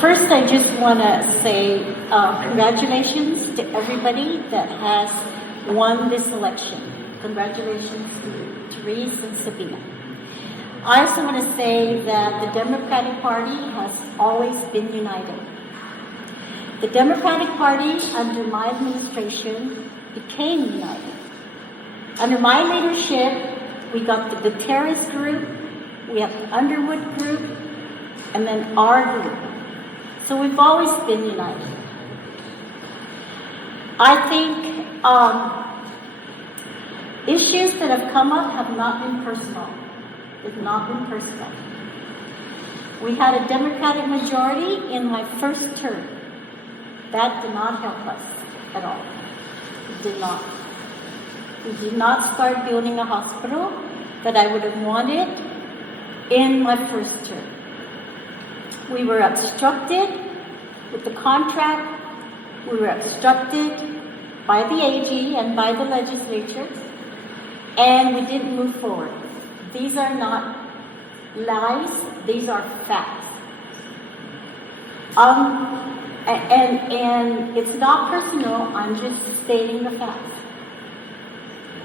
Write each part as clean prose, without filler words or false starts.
First, I just want to say congratulations to everybody that has won this election. Congratulations to Therese and Sabina. I also want to say that the Democratic Party has always been united. The Democratic Party under my administration became united. Under my leadership, we got the Therese group, we have the Underwood group, and then our group. So we've always been united. I think issues that have come up have not been personal. They've not been personal. We had a Democratic majority in my first term. That did not help us at all. It did not. We did not start building a hospital that I would have wanted in my first term. We were obstructed with the contract. We were obstructed by the AG and by the legislature, and we didn't move forward. These are not lies, these are facts. And it's not personal, I'm just stating the facts.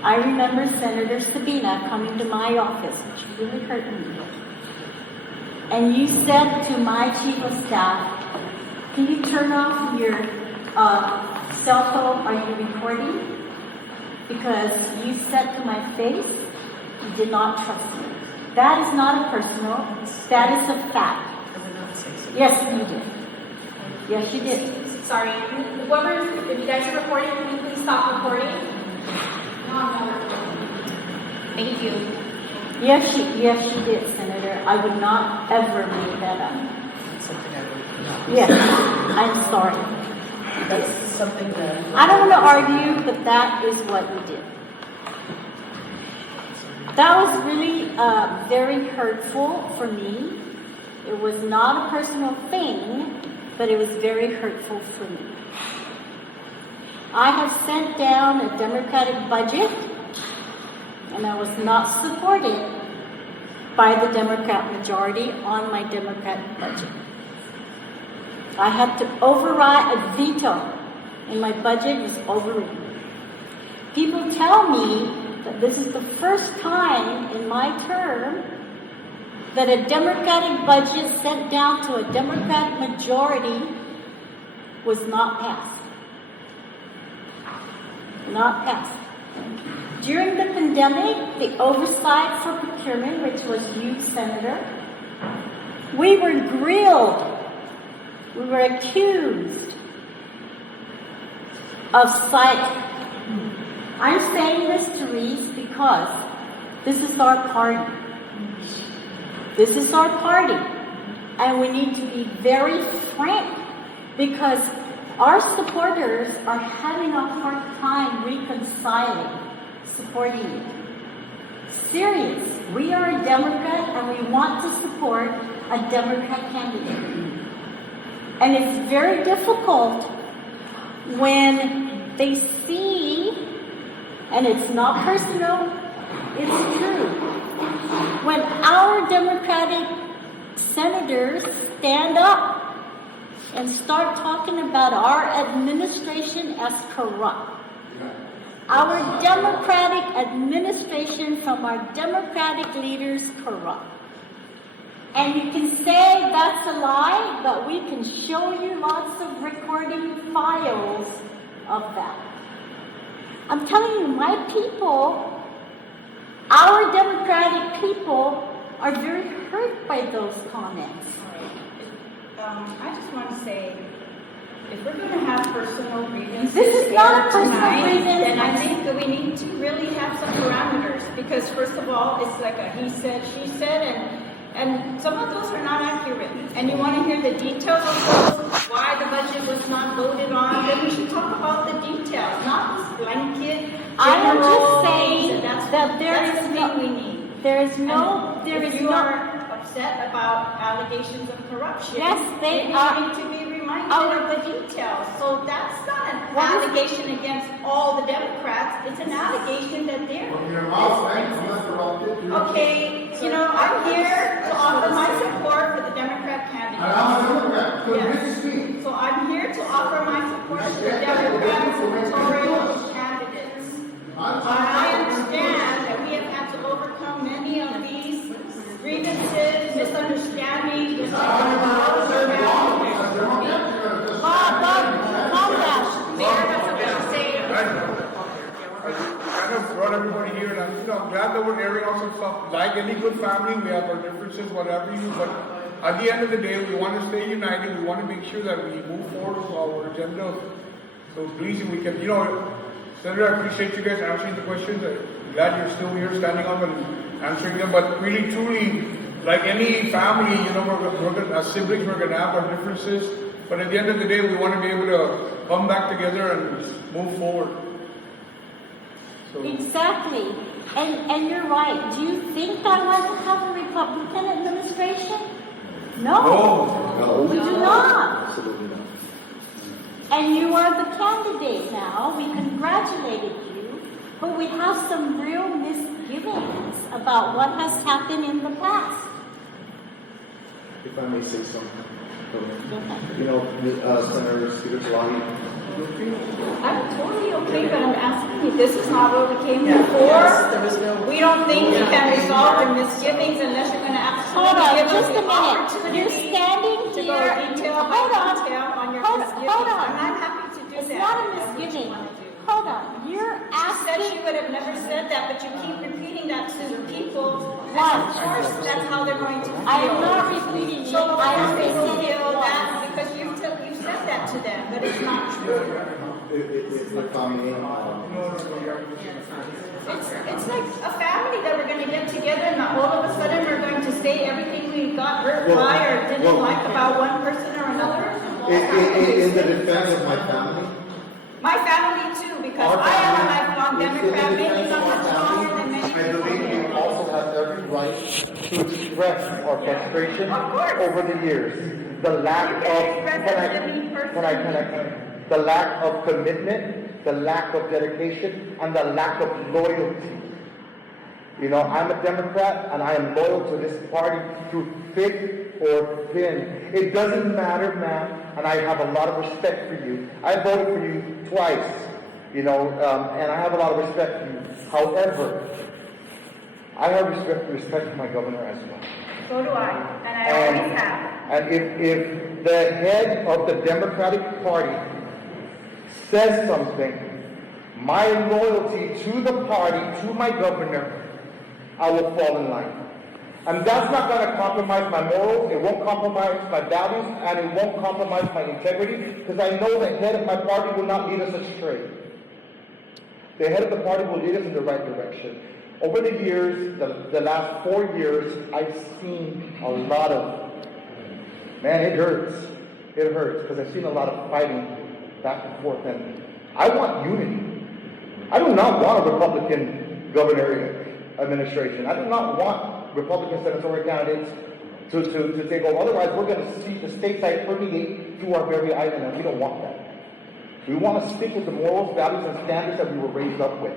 I remember Senator Sabina coming to my office, which really hurt me. And you said to my chief of staff, can you turn off your cell phone? Are you recording? Because you said to my face, you did not trust me. That is not a personal, that is a fact. Yes, you did. Yes, you did. Sorry, whoever, if you guys are recording, can you please stop recording? Thank you. Yes, she did, Senator. I would not ever make that up. Yes, I'm sorry. That's something that... I don't want to argue, but that is what we did. That was really very hurtful for me. It was not a personal thing, but it was very hurtful for me. I have sent down a Democratic budget, and I was not supported by the Democrat majority on my Democratic budget. I had to override a veto, and my budget was overridden. People tell me that this is the first time in my term that a Democratic budget sent down to a Democratic majority was not passed. Not passed. During the pandemic, the oversight for procurement, which was you, Senator, we were grilled. We were accused of site. I'm saying this, Therese, because this is our party. This is our party. And we need to be very frank because our supporters are having a hard time reconciling, supporting you. Serious. We are a Democrat and we want to support a Democrat candidate. And it's very difficult when they see, and it's not personal, it's true. When our Democratic senators stand up and start talking about our administration as corrupt, our Democratic administration from our Democratic leaders corrupt. And you can say that's a lie, but we can show you lots of recording files of that. I'm telling you, my people, our Democratic people, are very hurt by those comments. I just want to say, if we're going to have personal grievances This is not a personal tonight, grievance. then I think that we need to really have some parameters. Because first of all, it's like a he said, she said, and some of those are not accurate. And you want to hear the details of those, why the budget was not voted on, then we should talk about the details, not this blanket. I am just saying that's that the thing we need. There is no. Upset about allegations of corruption. Yes, they are. Need to be reminded of the details. So that's not an allegation against all the Democrats. It's an allegation that they're. Okay, I'm here to offer my support for the Democrat candidate. Yes. So I'm here to offer my support to the Democratic gubernatorial candidates. I understand that we have had to overcome many of these grievances, misunderstandings, Mayor has something to say. Kind of brought everybody here, and I'm glad that we're airing out some stuff. Like any good family, we have our differences, whatever you, but at the end of the day, we want to stay united. We want to make sure that we move forward with our agenda. So please, if we can, Senator, I appreciate you guys answering the questions. I'm glad you're still here standing up and answering them. But really, truly, like any family, we're gonna, as siblings, we're going to have our differences. But at the end of the day, we want to be able to come back together and move forward. So. Exactly. And you're right. Do you think I want to have a Republican administration? No. We do not. Absolutely not. And you are the candidate now. We congratulated you. But we have some real misgivings about what has happened in the past. If I may say something. Okay. Senator Terlaje, I'm totally okay, but I'm asking you, this is not what we came here Yes, there was for. no. We don't think you can resolve the misgivings unless you're going to Hold absolutely on, give us just a the minute. You're opportunity standing to go here. detail by Hold on. detail on your Hold misgivings. on. And I'm happy to do It's that. not a That's what you misgiving. want to do. Hold on. You're She said she asking. would have never said that, but you keep repeating that to the people. And Why? of course, that's how they're going to feel. I am not repeating it. So I how they repeated it feel once. that because you said that to them, but it's not true. if I may, It's like a family that we're going to get together and all of a sudden we're going to say everything we got hurt by or didn't like about one person or another. in the defense of my family, My family too, because our I am a family, lifelong in the Democrat, maybe defense of not our much longer than family, many I believe people. we also have every right to express our frustration Of course. over the years. The lack You of, can express it to me the lack of commitment, the lack of dedication, and the lack of loyalty. I'm a Democrat, and I am loyal to this party through thick or thin. It doesn't matter, ma'am, and I have a lot of respect for you. I voted for you twice, and I have a lot of respect for you. However, I have respect for my governor as well. So do I, and I always have. And if the head of the Democratic Party says something, my loyalty to the party, to my governor, I will fall in line. And that's not going to compromise my morals, it won't compromise my values, and it won't compromise my integrity, because I know the head of my party will not lead us astray. The head of the party will lead us in the right direction. Over the years, the last 4 years, I've seen a lot of, man, it hurts. It hurts, because I've seen a lot of fighting back and forth, and I want unity. I do not want a Republican governor administration. I do not want Republican senatorial candidates to take over. Otherwise, we're going to see the stateside permeate through our very island, and we don't want that. We want to stick with the morals, values, and standards that we were raised up with.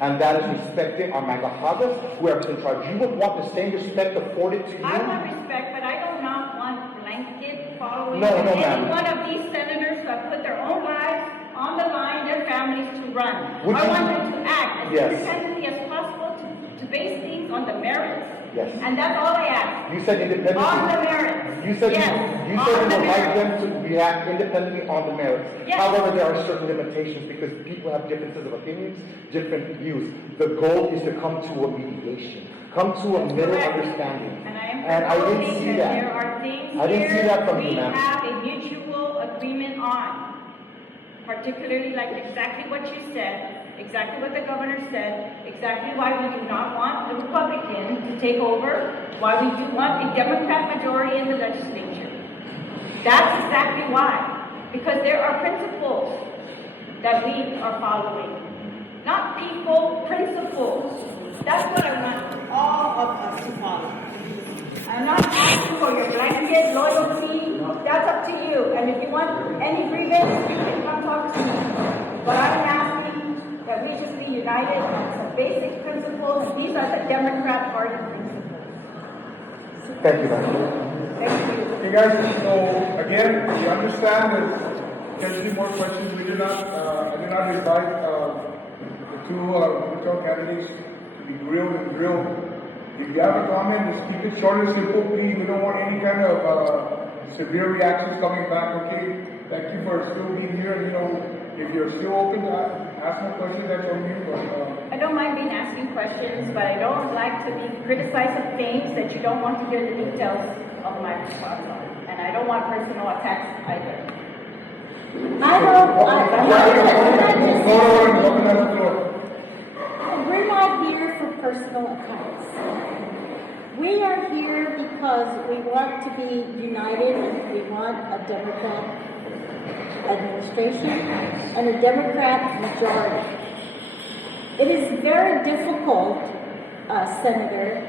And that is respecting our magahagas, whoever's in charge. You would want the same respect afforded to you. I want respect, but I do not want blanket following No, of any ma'am. one of these senators who have put their own lives on the line, their families to run. Would I you- want them to act as Yes. independently as possible to base things on the merits. Yes. And that's all I ask. You said independently. On the merits. You said yes. you on said you the would like merits. them to react independently on the merits. Yes. However, there are certain limitations because people have differences of opinions, different views. The goal is to come to a mediation, come to a middle Correct. understanding. And I didn't see proposing that. there are things I didn't see that from we you, ma'am. have a mutual agreement on. Particularly like exactly what you said, exactly what the governor said, exactly why we do not want the Republican to take over, why we do want a Democrat majority in the legislature. That's exactly why. Because there are principles that we are following. Not people, principles. That's what I want all of us to follow. I'm not asking for your blanket loyalty. That's up to you. And if you want any grievance, you can come talk to me. But I'm asking that we just be united on some basic principles. These are the Democrat Party principles. Thank you, ma'am. Thank you. Okay, guys, so again, we understand that there's any more questions. I did not invite the two gubernatorial candidates to be grilled and drilled. If you have a comment, just keep it short and simple, please. We don't want any kind of severe reactions coming back, okay? Thank you for still being here. And, if you're still open to ask more questions, that's on you. But, I don't mind being asking questions, but I don't like to be criticized of things that you don't want to hear the details of my response on. And I don't want personal attacks either. We're not here for personal attacks. We are here because we want to be united and we want a Democrat administration and a Democrat majority. It is very difficult, Senator.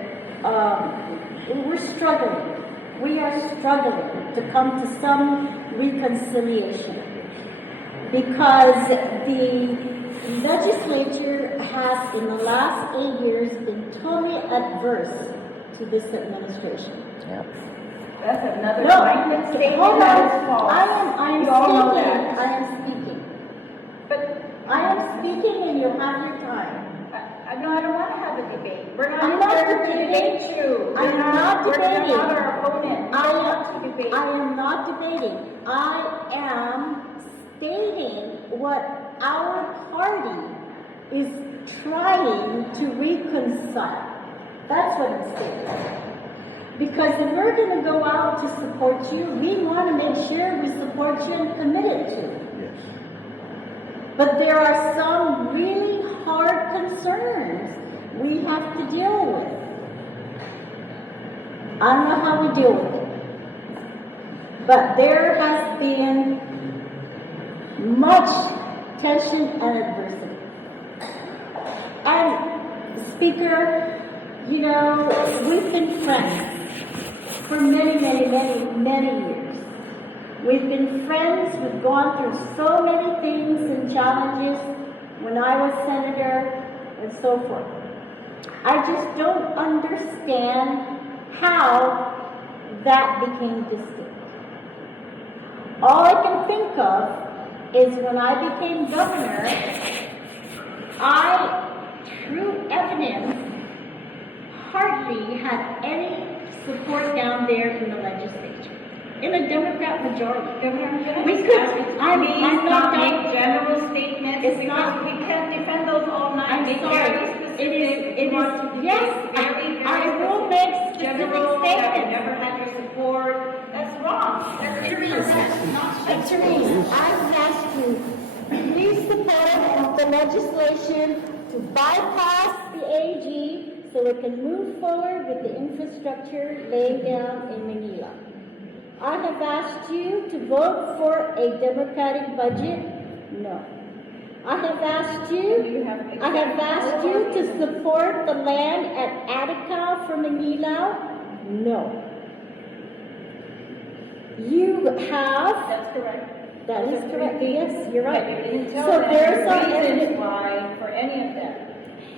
We're struggling. We are struggling to come to some reconciliation because the legislature has, in the last 8 years, been totally adverse to this administration. That's another No, blanket statement hold on. that is false. I am You all know speaking. that. I am speaking. But I am speaking, and you'll have your time. no, I don't want to have a debate. We're not I'm not here to debating. debate you. I'm not debating. We're not our opponent. We don't want to debate. I am not debating. I am stating what our party is trying to reconcile. That's what I'm saying. Because if we're going to go out to support you, we want to make sure we support you and committed to it. Yes. But there are some really hard concerns we have to deal with. I don't know how we deal with it. But there has been much tension and adversity. And, Speaker, we've been friends for many years. We've been friends. We've gone through so many things and challenges when I was senator and so forth. I just don't understand how that became distinct. All I can think of is when I became governor, through evidence, hardly had any support down there in the legislature. In a Democrat majority. I'm not make done. general statements It's because not- we can't defend those all night. I'm Be sorry. very specific. It We want to is, be yes, very I will make specific general, that we statements. never had your support. That's wrong. That's Therese, not Therese, I've asked you, please support the legislation to bypass the AG so we can move forward with the infrastructure laid down in Manila. I have asked you to vote for a Democratic budget. No. I have asked you to support the land at Attica for Manila. No. You have. That's correct. That is correct. Yes, you're But right. you didn't tell So them there's the some reasons evidence. why for any of them.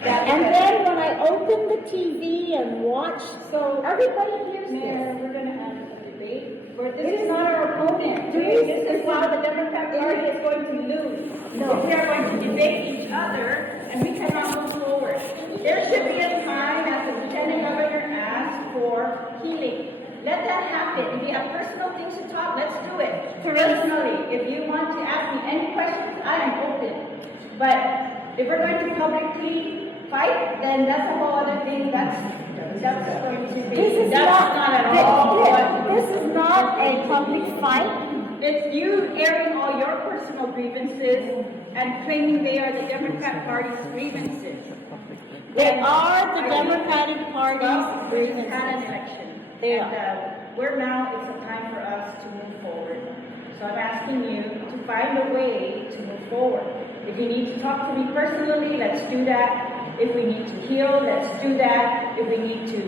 And then when I open the TV and watch, so everybody hears Mayor, this. we're gonna have a debate. This is not our opponent. Therese, This is how the Democrat Party is going to lose. No. We are going to debate each other, and we cannot move forward. There should be a time, as the Lieutenant Governor asked, for healing. Let that happen. If you have personal things to talk, let's do it. Personally, if you want to ask me any questions, I am open. But if we're going to publicly fight, then that's a whole other thing. That's going to be. This is That's not at all. what- This is not a public fight. It's you airing all your personal grievances and claiming they are the Democrat Party's grievances. They are the Democratic Well, Party's we just had an grievances. election. They And we're now, it's a time for us to move forward. So I'm asking you to find a way to move forward. If you need to talk to me personally, let's do that. If we need to heal, let's do that. If we need to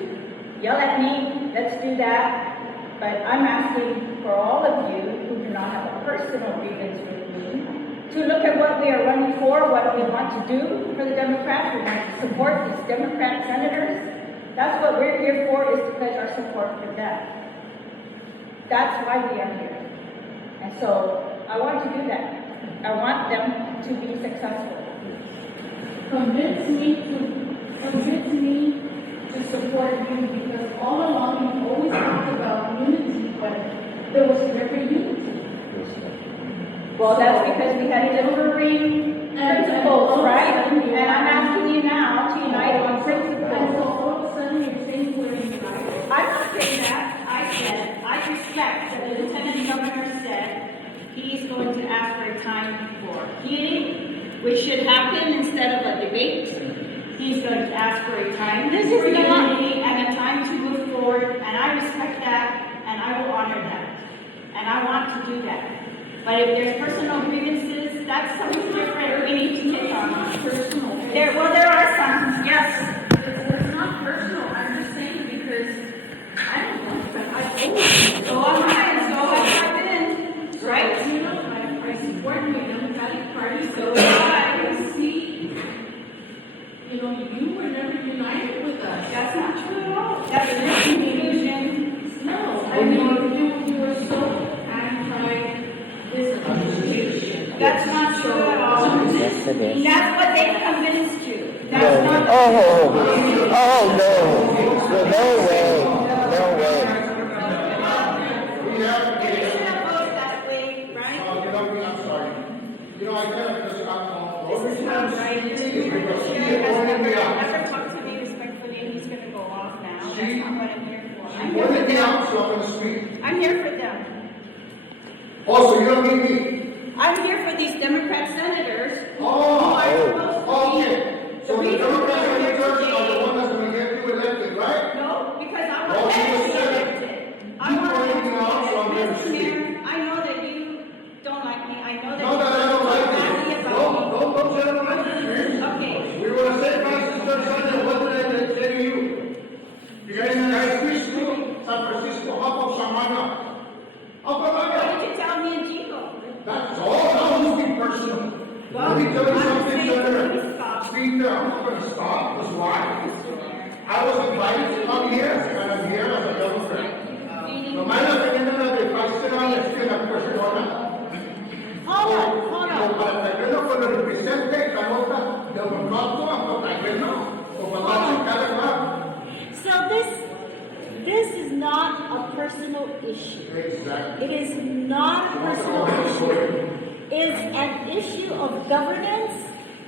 yell at me, let's do that. But I'm asking for all of you who do not have a personal grievance with me to look at what we are running for, what we want to do for the Democrats. We want to support these Democrat senators. That's what we're here for, is to pledge our support for them. that's why we are here. And so I want to do that. I want them to be successful. Convince me to support you, because all along you always talked about unity, but there was never unity. Well, that's because we had differing principles, right? And I'm asking you now to unite on And so principles. all of a sudden you're saying we're united. I'm not saying that. I said, I respect that the lieutenant governor said he's going to ask for a time for hearing, which should happen instead of a debate. He's going to ask for a time This is for not- unity and a time to move forward, and I respect that, and I will honor that. And I want to do that. But if there's personal grievances, that's something different we need to take on. Personal. There are some, yes. It's not personal. I'm just saying because I don't know, but I've always. So am I, and so have I been, right? You know, I support the Democratic Party, so So I see, you know, you were never united with us. That's not true at all. That's an illusion. No, I mean, you were so anti this administration. That's not true at all. Yes, it is. That's what they convinced you. That's not. Oh, no. No way. No way. You should have voted that way, right? I'm sorry. I kind of just This is not right. The chair has never talked to me respectfully, and he's gonna go off now. That's not what I'm here for. I'm here for them. I'm here for them. Also, you don't need me. I'm here for these Democrat senators. Oh, okay. So the Democrats are in charge are the one that's going to get you elected, right? No, because I Well, want them you to be said it. elected. I You want were them to anything else be on elected. the Mr. street. Mayor, I know that you don't like me. I know that No, that I don't you're like nasty you. about Don't generalize it, man. me. Okay. We were to say Francis Third Sunday, what did I say to you? You guys preach to San Francisco, how about Samana? How Why about did you tell me in Chico? That's all. Now who's being personal? Well, Let me tell you I'm something, saying Senator. please stop. Speaker, I'm not going to stop. That's why. I was invited to come here, and I'm here as a Democrat. No matter if I sit on the street, I'm persona. Hold on. Para traerlo con el represente, la nota del mercado, a traerlo, o para checar el mapa. So this is not a personal issue. Exactly. It is not a personal issue. It's an issue of governance.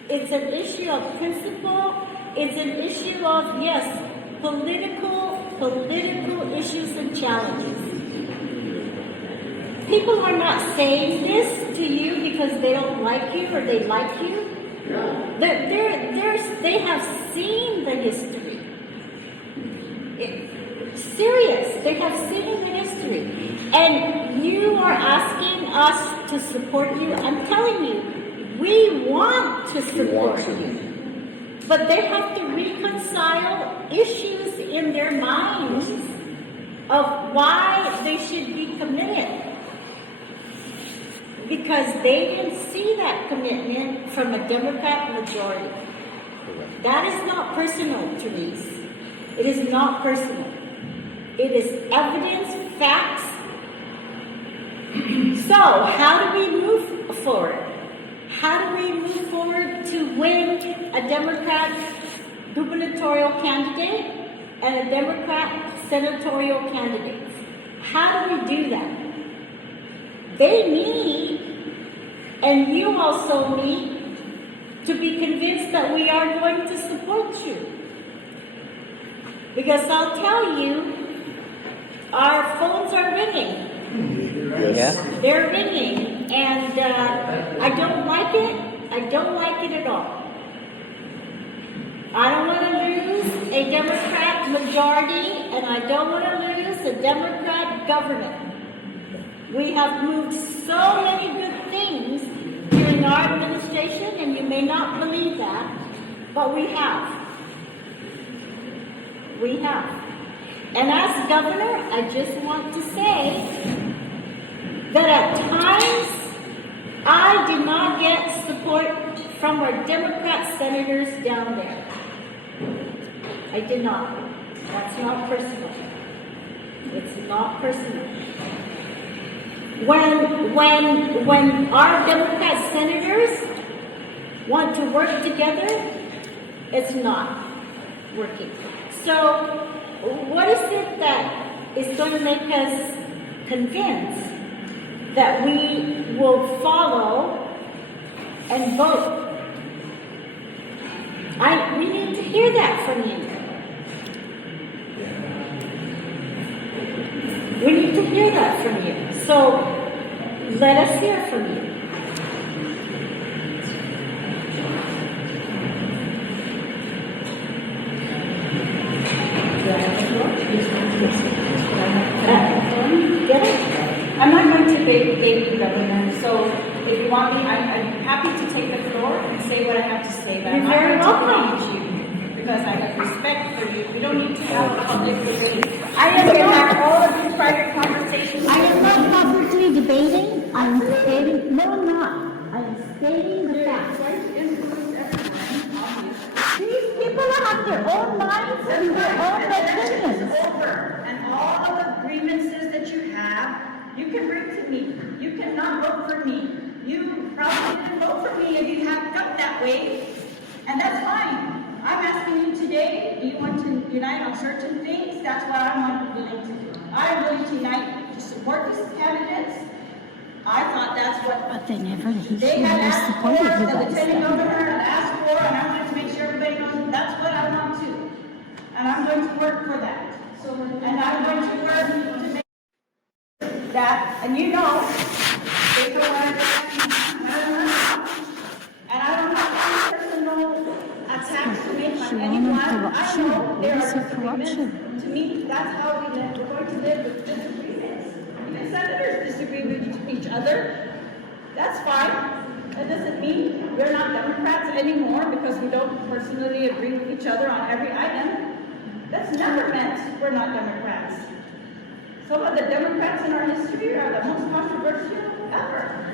It's an issue of principle. It's an issue of, yes, political issues and challenges. People are not saying this to you because they don't like you or they like you. They have seen the history. Serious. They have seen the history. And you are asking us to support you. I'm telling you, we want to support you. But they have to reconcile issues in their minds of why they should be committed. Because they didn't see that commitment from a Democrat majority. That is not personal, Therese. It is not personal. It is evidence, facts. So, how do we move forward? How do we move forward to win a Democrat gubernatorial candidate and a Democrat senatorial candidate? How do we do that? They need, and you also need, to be convinced that we are going to support you. Because I'll tell you, our phones are ringing. Yeah. They're ringing, and I don't like it. I don't like it at all. I don't want to lose a Democrat majority, and I don't want to lose a Democrat governor. We have moved so many good things during our administration, and you may not believe that, but we have. We have. And as governor, I just want to say that at times, I did not get support from our Democrat senators down there. I did not. That's not personal. It's not personal. When our Democrat senators want to work together, it's not working. So, what is it that is going to make us convinced that we will follow and vote? We need to hear that from you. We need to hear that from you. So let us hear from you. Get it? I'm not going to debate you, Governor, so if you want me, I'm happy to take the floor and say what I have to say, but I'm You're not very going welcome. to debate you, because I have respect for you. We don't need to have a public debate. I am We can not- have all of these private conversations. I am not publicly debating. I'm stating, no, I'm not. I'm stating the facts. These people have their own minds and their own opinions. Over, and all of the grievances that you have, you can bring to me. You cannot vote for me. You probably didn't vote for me if you have felt that way, and that's fine. I'm asking you today, do you want to unite on certain things? That's what I'm willing to do. I'm willing to unite to support these candidates. I thought that's what But they never, they had asked for, the lieutenant governor had asked for, and I wanted to make sure everybody knows that's what I want to. And I'm going to work for that. And I'm going to work to make that, and you know, they go around and I don't have any personal attacks to make on anyone. I know there are disagreements. To me, that's how we live. We're going to live with disagreements. Even senators disagree with each other. That's fine. That doesn't mean we're not Democrats anymore because we don't personally agree with each other on every item. That's never meant we're not Democrats. Some of the Democrats in our history are the most controversial ever.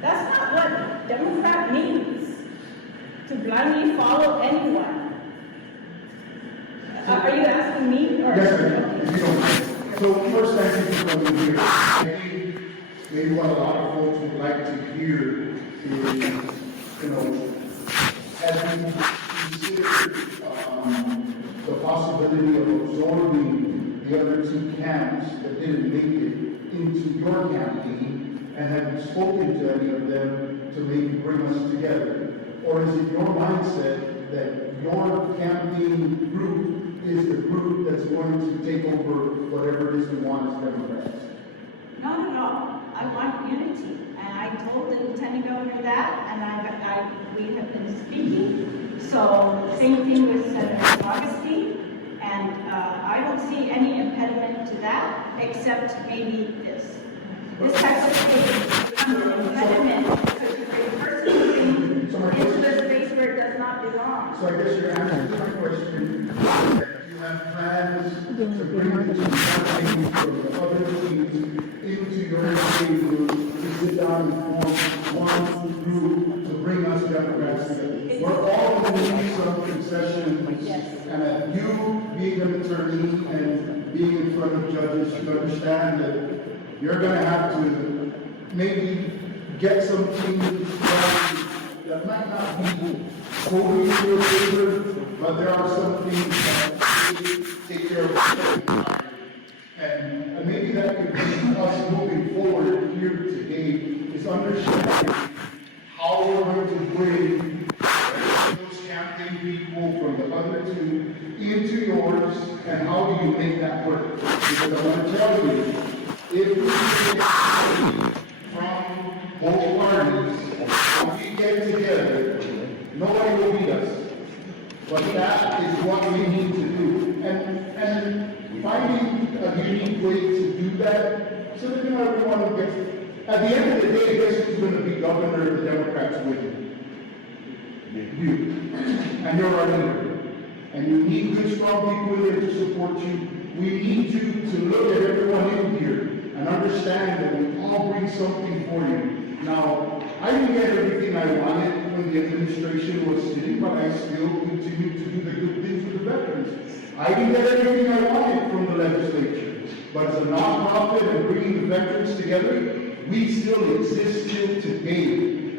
That's not what Democrat means, to blindly follow anyone. Are you asking me or? Yes, ma'am. If you don't mind. So first, thank you for coming here. I think maybe what a lot of folks would like to hear is, as we consider the possibility of absorbing the other two camps that didn't make it into your campaign, and have you spoken to any of them to maybe bring us together? Or is it your mindset that your campaign group is the group that's going to take over whatever it is we want as Democrats? Not at all. I want unity. And I told the Lieutenant Governor that, and we have been speaking. So, same thing with Senator Augustine. And I don't see any impediment to that, except maybe this. This type of thing, impediment, because you bring personal things into the space where it does not belong. So I guess your answer to my question is that you have plans to bring the campaign from the other teams into your campaign to sit down and form one group to bring us Democrats together. We're all going to need some concessions, and that you, being an attorney and being in front of judges, should understand that you're going to have to maybe get some things done that might not be totally in your favor, but there are some things that take care of. And maybe that could be us moving forward here today, is understanding how we're going to bring those campaign people from the other two into yours, and how do you make that work? Because I want to tell you, if we get from both parties, if we get together, nobody will beat us. But that is what we need to do. And finding a unique way to do that, so that everyone gets, at the end of the day, guess who's going to be governor of the Democrats with you? You. And you're our leader. And you need good, strong people in there to support you. We need you to look at everyone in here and understand that we all bring something for you. Now, I didn't get everything I wanted when the administration was sitting, but I still continue to do the good things for the veterans. I didn't get everything I wanted from the legislature, but as a nonprofit and bringing the veterans together, we still exist till today,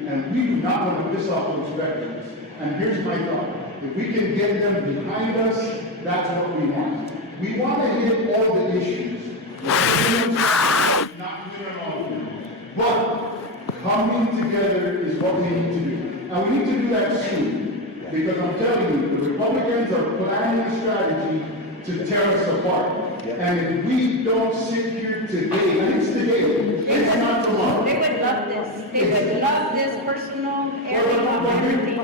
and we do not want to piss off those veterans. And here's my thought. If we can get them behind us, that's what we want. We want to hit all the issues. Not doing all of them. But coming together is what we need to do. And we need to do that soon. Because I'm telling you, the Republicans are planning a strategy to tear us apart. And if we don't sit here today, and it's today, it's not tomorrow. They would love this. They would love this personal airing of everything.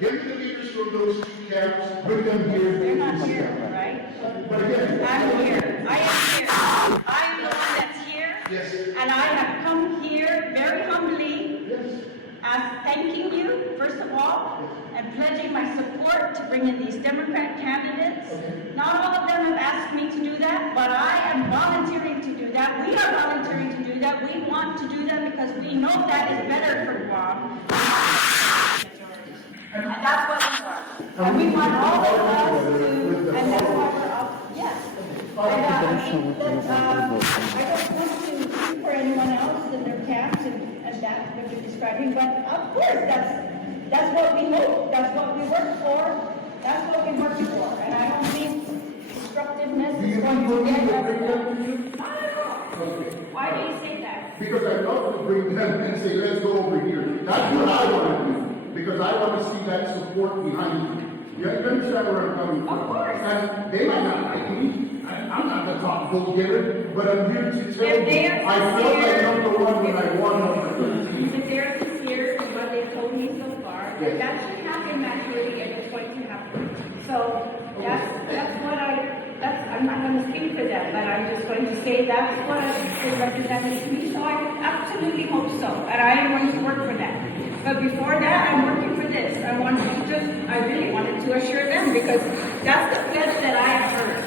Give me the leaders from those two camps, bring them here. They're not here, right? But again, I'm here. I am here. I'm the one that's here. yes, And I have come here very humbly, yes. as thanking you, first of all, and pledging my support to bring in these Democrat candidates. Not all of them have asked me to do that, but I am volunteering to do that. We are volunteering to do that. We want to do that because we know that is better for Guam. And that's what we want. And we want all of us to, and that's why we're up, yes. And, I don't want to speak for anyone else in their camps and that's what you're describing, but of course, that's what we hope, that's what we work for, that's what we work for, and I don't think destructiveness is going to get us. Not at all. Why do you say that? Because I love to bring them and say, let's go over here. That's what I want to do. Because I want to see that support behind you. You understand where I'm coming from? Of course. And they might not like me. I'm not the top vote getter, but I'm here to tell If they you, are I felt like sincere- number one when I won number 13. If they're sincere in what they've told me so far, Yes. that should happen naturally and it's going to happen. So that's what I'm not going to speak for them, but I'm just going to say that's what is represented to me. So I absolutely hope so, and I am going to work for that. But before that, I'm working for this. I really wanted to assure them because that's the pledge that I have heard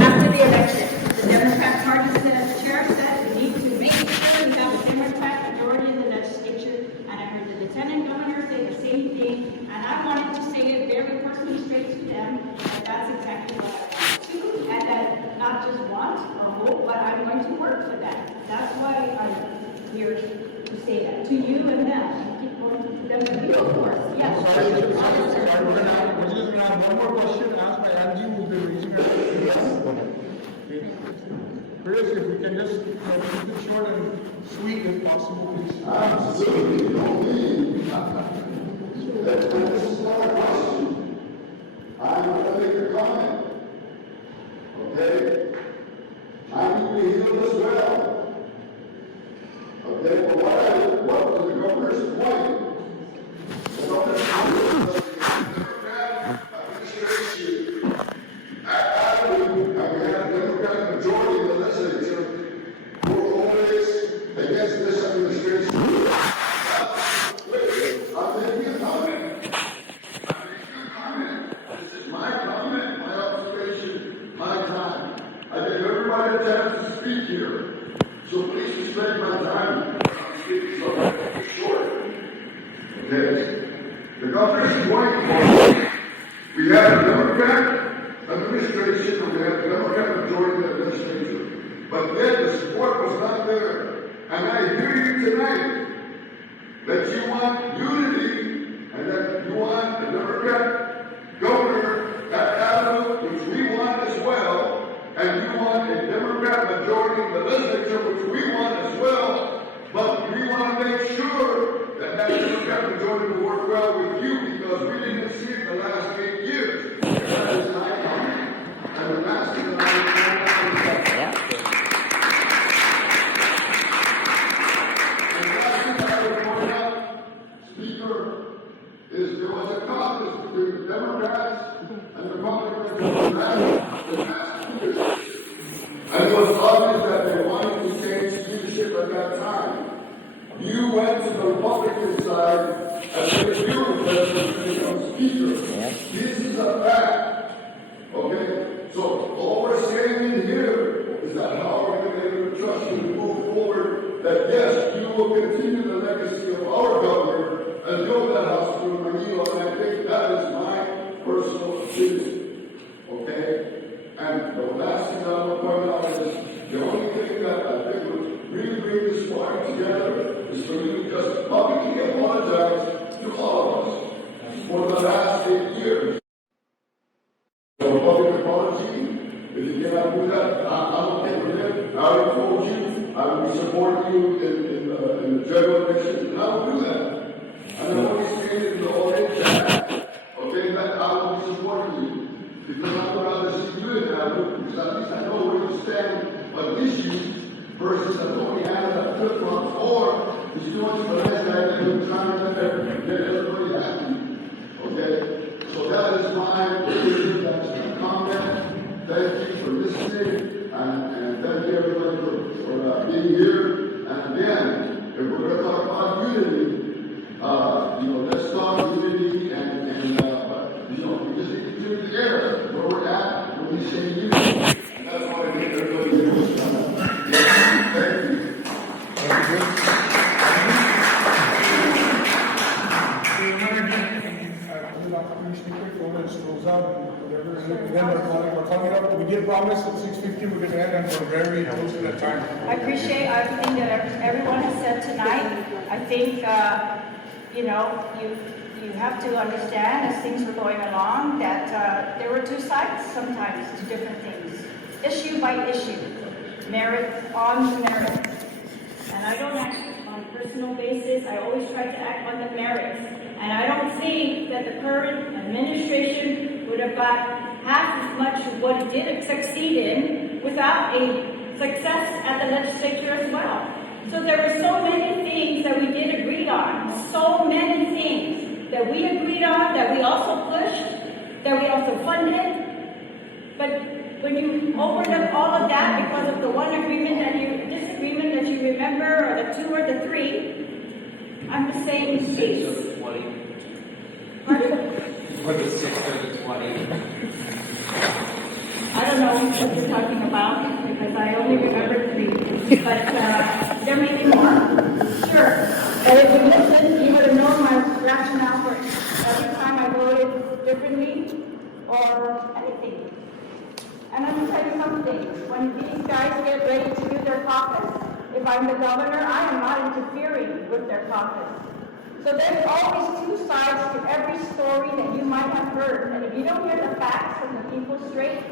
after the election. The Democrat Party said, the chair said, we need to make sure we have a Democrat majority in the legislature. And I heard the lieutenant governor say the same thing. And I wanted to say it very personally straight to them. And that's exactly what I want to. And that not just want or hope, but I'm going to work for that. That's why I'm here to say that to you and them. Keep going to them and you, of course. Yes. Sorry, we're just gonna have one more question asked by Angie, who's been raising her hand. Okay. Therese, if we can just keep it short and sweet if possible, please. Absolutely, no need. This is not a question. I'm going to make a comment. Okay? I need to heal as well. Okay, but what to the governor's point? The governor's point administration and we had a Democratic majority in the legislature who were always against this administration. I'm making a comment. This is my comment, my observation, my time. I give everybody a chance to speak here. So please respect my time. I'm speaking so short. Okay? The governor's point, we have a Democrat administration and we have a Democrat majority in the legislature. But yet the support was not there. And I hear you tonight that you want unity and that you want a Democrat governor at Avenue, which we want as well, and you want a Democrat majority in the legislature, which we want as well, but we want to make sure that that Democrat majority will work well with you because we didn't see it the last 8 years. That is my comment. And the last thing that I would point out, Speaker, is there was a caucus between the Democrats and the Republicans in the last years. And it was obvious that they wanted to change leadership at that time. You went to the Republican side and said you were president to become Speaker. This is a fact. Okay? So all we're saying in here is that how are we going to trust you to move forward that yes, you will continue the legacy of our governor and build that house through Manila, and I think that is my personal opinion. Okay? And the last thing I want to point out is the only thing that I think would really bring this party together is for you to just publicly apologize to all of us for the last 8 years. So a public apology, if you cannot do that, I'm okay with it. I already told you I will be supporting you in the general election, and I will do that. And I've already stated in the old chat, okay, that I will be supporting you. Because I'm going to see you in that group, because at least I know where you stand on issues versus a Tony Hanna that flip-flops, or he's doing the last guy that he's trying to get everybody happy. Okay? So that is my comment. Thank you for listening, and thank you everybody for being here. And again, if we're going to talk about unity, let's talk unity and we just need to clear the air where we're at when we say unity. And that's why I think everybody here is thank you. We did promise at 6:50 we're going to end, and we're very close to that time. I appreciate everything that everyone has said tonight. I think, you have to understand as things were going along that there were two sides sometimes to different things. Issue by issue. Merit on merit. And I don't act on a personal basis. I always try to act on the merits. And I don't think that the current administration would have got half as much of what it did succeed in without a success at the legislature as well. So there were so many things that we did agree on, so many things that we agreed on, that we also pushed, that we also funded. But when you opened up all of that because of the one disagreement that you remember, or the two or the three, I'm just saying, please. Pardon? For the 6 or the 20. I don't know what you're talking about, because I only remember three. But there may be more. Sure. But if you listen, you would have known my rationale for every time I voted differently or anything. And I'm going to tell you something. When these guys get ready to do their caucus, if I'm the governor, I am not interfering with their caucus. So there's always two sides to every story that you might have heard. And if you don't hear the facts from the people straight,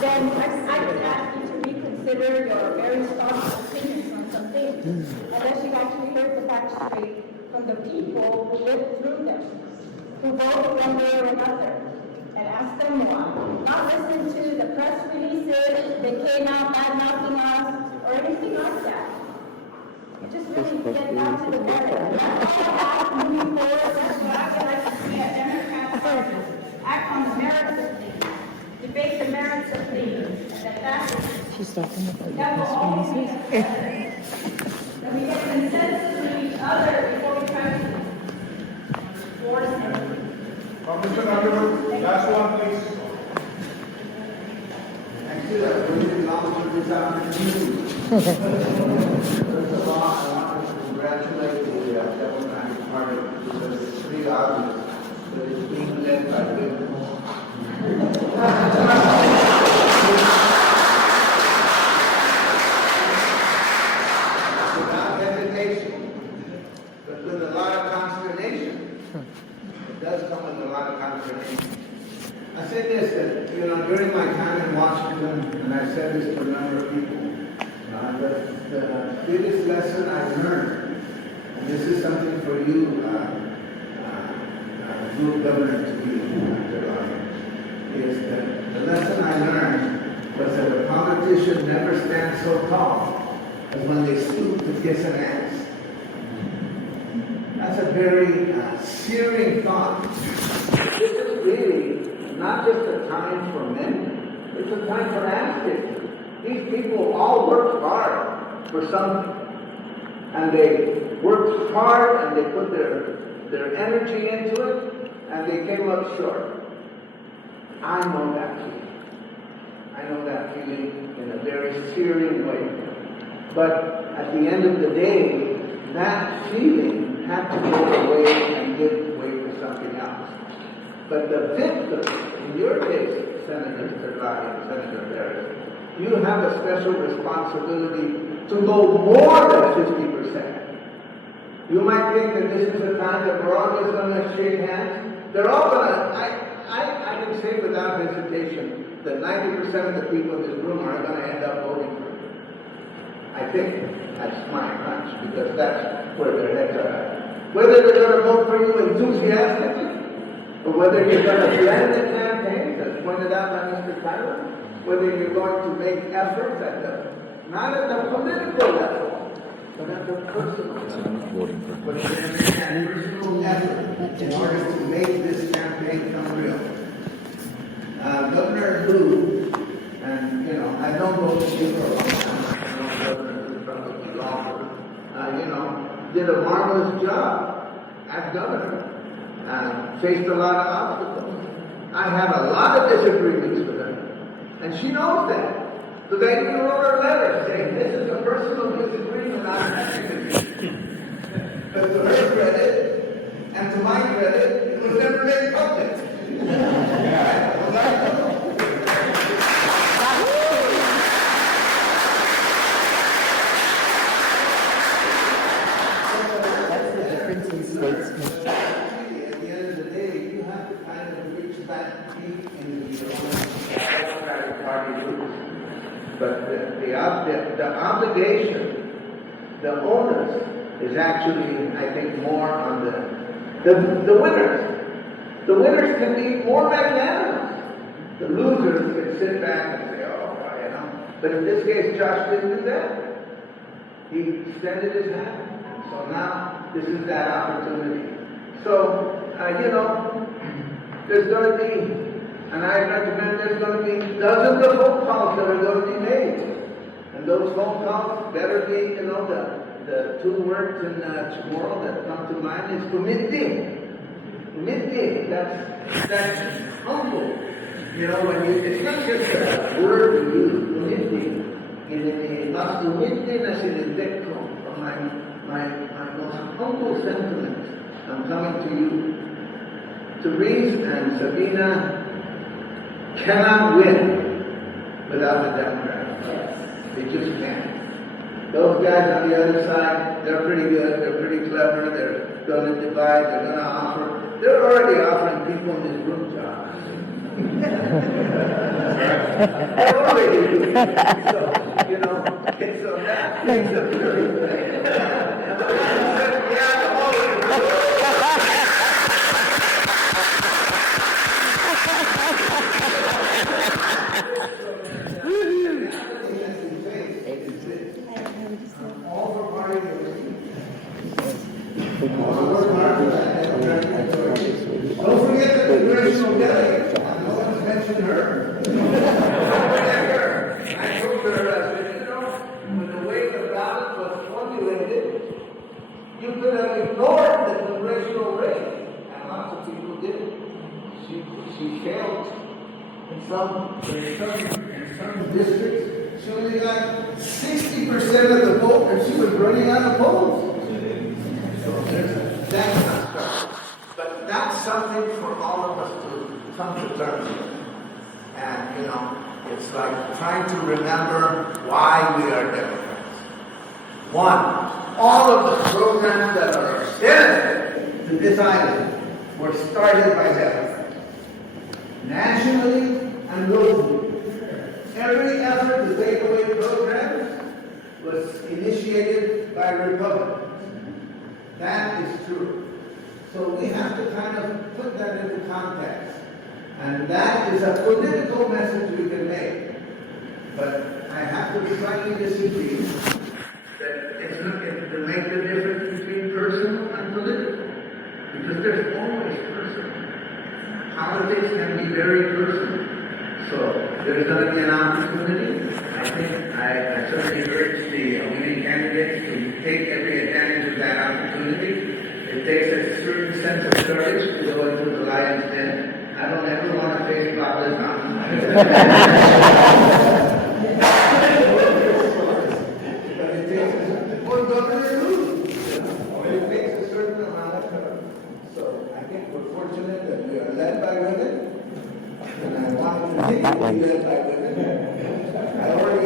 then I would ask you to reconsider your very staunch opinions on some things. Unless you actually heard the facts straight from the people who lived through them, who voted one way or another. And ask them why. Not listen to the press releases, they came out bad-mouthing us, or anything like that. Just really get down to the merit. That's all I have moving forward. That's what I would like to see a Democrat Party act on the merits of things, debate the merits of things, and that will always be that we get consensus with each other before we try to force anything. Mr. Nagaru, last one, please. Actually, I really acknowledge this opportunity. First of all, I want to congratulate the Democratic Party because it's pretty obvious that it's being led by women. Without hesitation, but with a lot of consternation. It does come with a lot of consternation. I say this, that, during my time in Washington, and I've said this to a number of people, the biggest lesson I've learned, and this is something for you, group governor to be, Terlaje, is that the lesson I learned was that a politician never stands so tall as when they stoop to kiss an ass. That's a very searing thought. This is really not just a time for men, it's a time for actors. These people all worked hard for something. And they worked hard and they put their energy into it and they came up short. I know that feeling. I know that feeling in a very searing way. But at the end of the day, that feeling had to go away and give way for something else. But the victim, in your case, Senator Terlaje and Senator Therese, you have a special responsibility to go more than 50%. You might think that this is the time that we're all just gonna shake hands. They're all gonna, I can say without hesitation that 90% of the people in this room are gonna end up voting for you. I think that's my hunch, because that's where their heads are at. Whether they're gonna vote for you enthusiastically, or whether you're gonna blend the campaign, as pointed out by Mr. Tyler, whether you're going to make efforts at not at the political level, but at the personal level. But you're going to make that personal effort in order to make this campaign come real. Governor Lu, and I don't go to see for a long time. I know Governor Lu probably longer. Did a marvelous job as governor. Faced a lot of obstacles. I had a lot of disagreements with her, and she knows that. So they even wrote her a letter saying, this is a personal disagreement I'm having with you. But to her credit, and to my credit, it was never made public. That's the difference in statesmanship. At the end of the day, you have to kind of reach that deep into the Democratic Party roots. But the obligation, the onus, is actually, I think, more on the winners. The winners can be more magnanimous. The losers can sit back and say, oh, But in this case, Josh didn't do that. He extended his hand. So now, this is that opportunity. So, there's going to be, and I recommend there's going to be dozens of phone calls that are going to be made. And those phone calls better be, the two words in tomorrow that come to mind is committing. Committing, that's humble. It's not just a word you use, committing. Mas committing as in a deck from my most humble sentiments. I'm coming to you. Therese and Sabina cannot win without the Democrats. They just can't. Those guys on the other side, they're pretty good, they're pretty clever, they're going to divide, they're going to offer. They're already offering people in this room jobs. They're already doing it. So that makes a very thing. And the person said, yeah, I'm already Don't forget the congressional delegate. No one's mentioned her. I told her, when the way the ballot was formulated, you could have ignored the congressional race. And lots of people did. She failed. In some districts, she only got 60% of the vote, and she was running unopposed. So that's not right. But that's something for all of us to come to terms with. And, it's like trying to remember why we are Democrats. One, all of the programs that are benefit to this island were started by Democrats. Nationally and locally. Every effort to take away programs was initiated by Republicans. That is true. So we have to kind of put that into context. And that is a political message we can make. But I have to slightly disagree that it's not to make the difference between personal and political. Because there's always personal. Politics can be very personal. So there's going to be an opportunity. I think I certainly urge the winning candidates to take every advantage of that opportunity. It takes a certain sense of courage to go into the lion's den. I don't ever want to face Bob But it takes one governor to lose. It takes a certain amount of courage. So I think we're fortunate that we are led by women. And I want to continue to be led by women. I already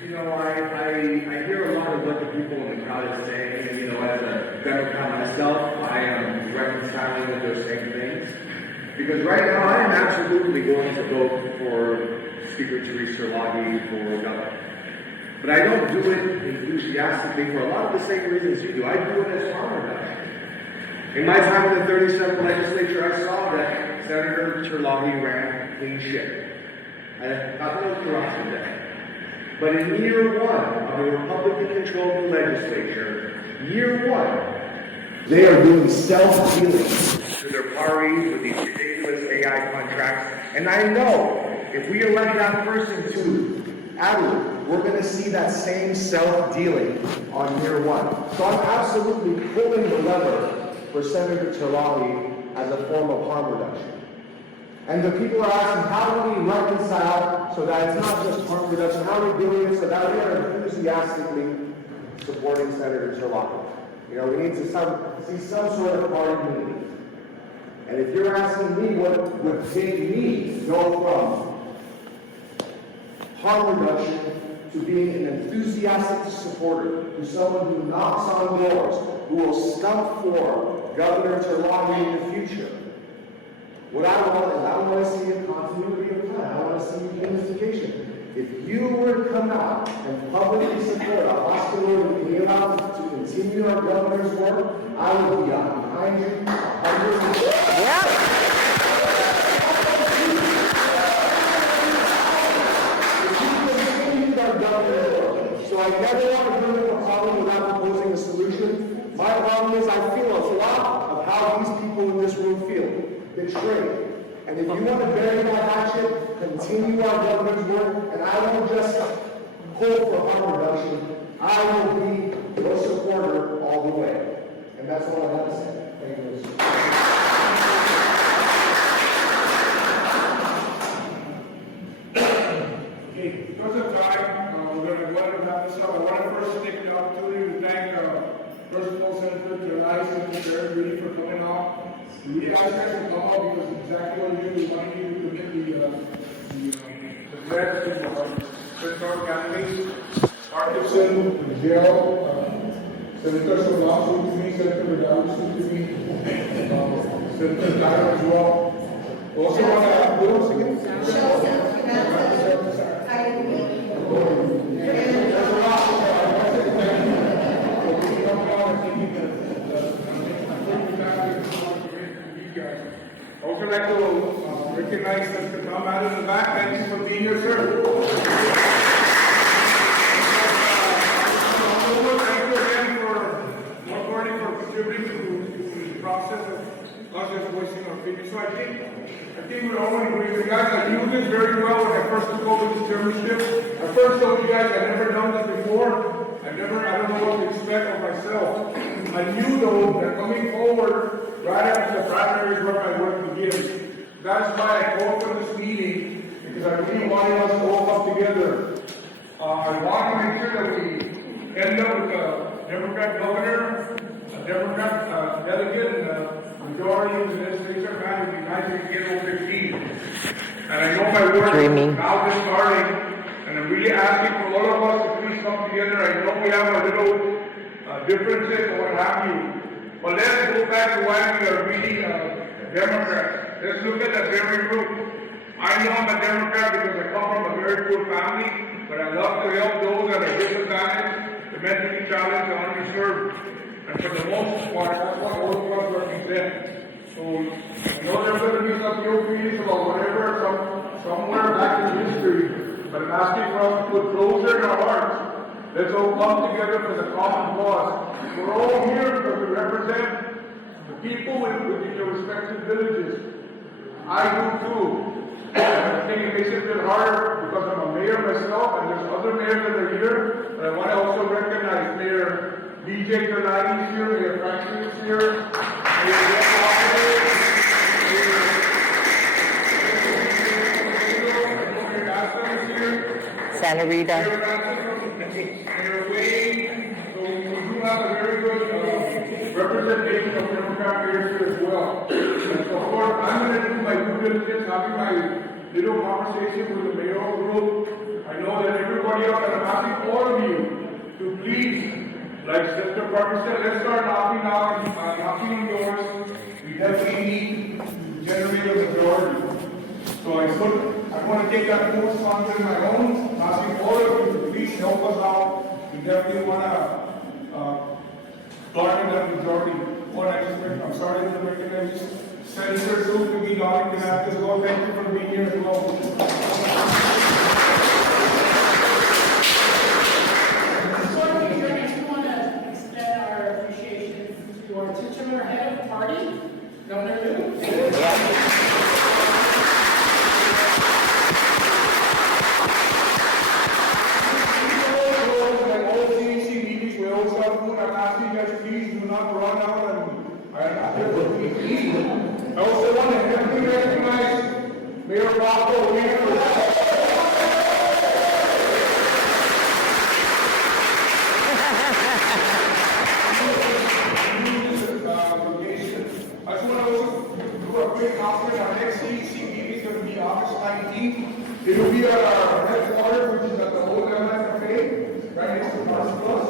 You know, I hear a lot of what the people in the crowd are saying, and you know, as a Democrat myself, I am reconciling with those same things. Because right now, I am absolutely going to vote for Speaker Therese Terlaje for governor. But I don't do it enthusiastically for a lot of the same reasons you do. I do it as harm reduction. In my time in the 37th legislature, I saw that Senator Terlaje ran clean ship. I thought no corruption there. But in year one of a Republican-controlled legislature, year one, they are doing self-dealing to their parties with these ridiculous AI contracts. And I know if we elect that person to Adelaide, we're going to see that same self-dealing on year one. So I'm absolutely pulling the lever for Senator Terlaje as a form of harm reduction. And the people are asking, how do we reconcile so that it's not just harm reduction? How are we doing it so that we are enthusiastically supporting Senator Terlaje? You know, we need to see some sort of party unity. And if you're asking me what would make me go from harm reduction to being an enthusiastic supporter, to someone who knocks on doors, who will stump for Governor Terlaje in the future, what I want is I want to see a continuity of plan. I want to see unification. If you were to come out and publicly support a hospital and be allowed to continue our governor's work, I would be behind you 100%. Yeah. So I never want to bring up a problem without proposing a solution. My problem is I feel a lot of how these people in this room feel. Betrayed. And if you want to bury that hatchet, continue our governor's work, and I won't just pull for harm reduction, I will be your supporter all the way. And that's all I have to say. Thank you. Okay, because of time, we're going to go ahead and wrap this up. I want to first take the opportunity to thank first of all, Senator Therese and Therese really for coming out. We asked guys to come out because exactly what we do. We want you to commit the threats to our candidates. Artisan, Gail, Senator Solano, to me, Senator Regalis, to me, Senator Tyler as well. Also want to have those again. I also like to recognize Mr. Tom out in the back. Thank you for being here, sir. Thank you again for contributing to the process of us just voicing our opinion. So I think we're all in agreement. Guys, I knew this very well when I first took over this chairmanship. I first told you guys I'd never done this before. I don't know what to expect of myself. I knew though that coming forward right after the primaries where my work begins. That's why I called for this meeting, because I really wanted us to all come together. I want to make sure that we end up with a Democrat governor, a Democrat delegate, and a majority of the legislature. Man, it would be nice if we get over 15. And I know my work is now just starting. And I'm really asking for all of us to please come together. I know we have our little differences or what have you. But let's go back to why we are really Democrats. Let's look at the very root. I know I'm a Democrat because I come from a very poor family, but I love to help those that are disadvantaged, the mentally challenged, the undeserved. And for the most part, that's what all of us represent. So, I know there's going to be some new feelings about whatever, somewhere back in history. But I'm asking for us to put closure in our hearts. Let's all come together for the common cause. We're all here because we represent the people within your respective villages. I do too. And I think it makes it a bit harder because I'm a mayor myself and there's other mayors that are here. But I want to also recognize Mayor BJ Terlaje is here, Mayor Franklin is here, Mayor Jeff Walker, Santa Rita. Mayor Wayne, have a very good representation of Democrat leaders here as well. And so, of course, I'm going to do my due diligence, having my little conversation with the mayoral group. I know that everybody else, and I'm asking all of you to please, like Senator Parker said, let's start knocking out and knocking on doors. We definitely need to generate a majority. So I want to take that full responsibility of my own, asking all of you to please help us out. We definitely want to garner that majority. I'm sorry to recognize Senator Sue to be nodding tonight as well. Thank you for being here as well. Before we adjourn, I just want to extend our appreciation to our titular head of the party, Governor Liu. Please do not run out I also want to definitely recognize Mayor Rocco here for that. I just want to do a quick announcement. Our next CEC meeting is going to be August 19th. It will be at our headquarters, which is at the old MF Cafe, right next to Marsh Plus.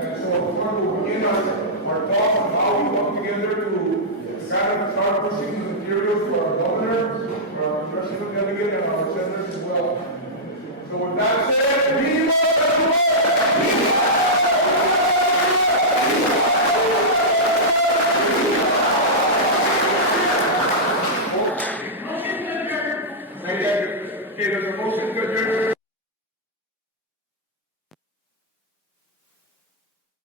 And so we're going to begin our talk on how we work together to kind of start pushing the materials to our governor, our congressional delegate, and our senators as well. So with that said, Viva Okay, there's a motion to adjourn.